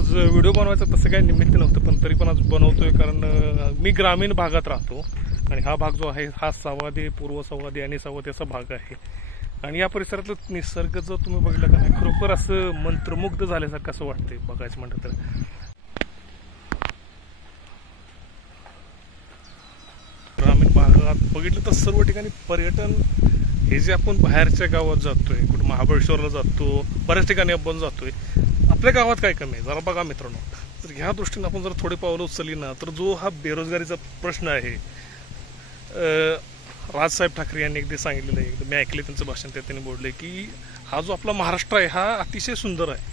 आज व्हिडिओ बनवायचं तसं काही निमित्त नव्हतं, पण तरी पण आज बनवतोय कारण मी ग्रामीण भागात राहतो आणि हा भाग जो आहे हा सह्याद्री, पूर्व सह्याद्री आणि सह्याद्री असा भाग आहे. आणि या परिसरातलं निसर्ग जर तुम्ही बघितलं का नाही, खरोखर असं मंत्रमुग्ध झाल्यासारखं असं वाटतंय बघायचं म्हटलं तर. ग्रामीण भागात बघितलं तर सर्व ठिकाणी पर्यटन हे जे आपण बाहेरच्या गावात जातोय, कुठं महाबळेश्वरला जातो, बऱ्याच ठिकाणी आपण जातोय, आपल्या गावात काय कमी आहे जरा बघा मित्रांनो. तर ह्या दृष्टीने आपण जर थोडे पावलं उचलली ना, तर जो हा बेरोजगारीचा प्रश्न आहे, राजसाहेब ठाकरे यांनी एकदा सांगितलेलं आहे, मी ऐकले त्यांचं भाषण, त्यात त्यांनी बोलले की हा जो आपला महाराष्ट्र आहे हा अतिशय सुंदर आहे.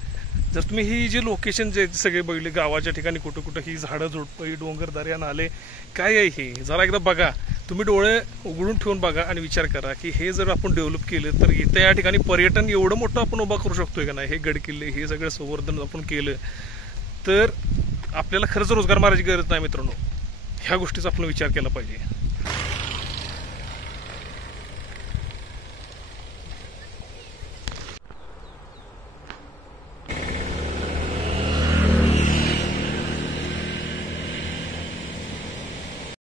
जर तुम्ही ही जे लोकेशन जे सगळे बघितले गावाच्या ठिकाणी कुठं कुठं ही झाडं झुडपं, डोंगरदऱ्या, नाले काय आहे हे जरा एकदा बघा, तुम्ही डोळे उघडून ठेवून बघा आणि विचार करा की हे जर आपण डेव्हलप केलं तर इथं या ठिकाणी पर्यटन एवढं मोठं आपण उभा करू शकतोय का नाही. हे गडकिल्ले हे सगळं संवर्धन आपण केलं तर आपल्याला खरंच रोजगार मारायची गरज नाही मित्रांनो. ह्या गोष्टीचा आपण विचार केला पाहिजे.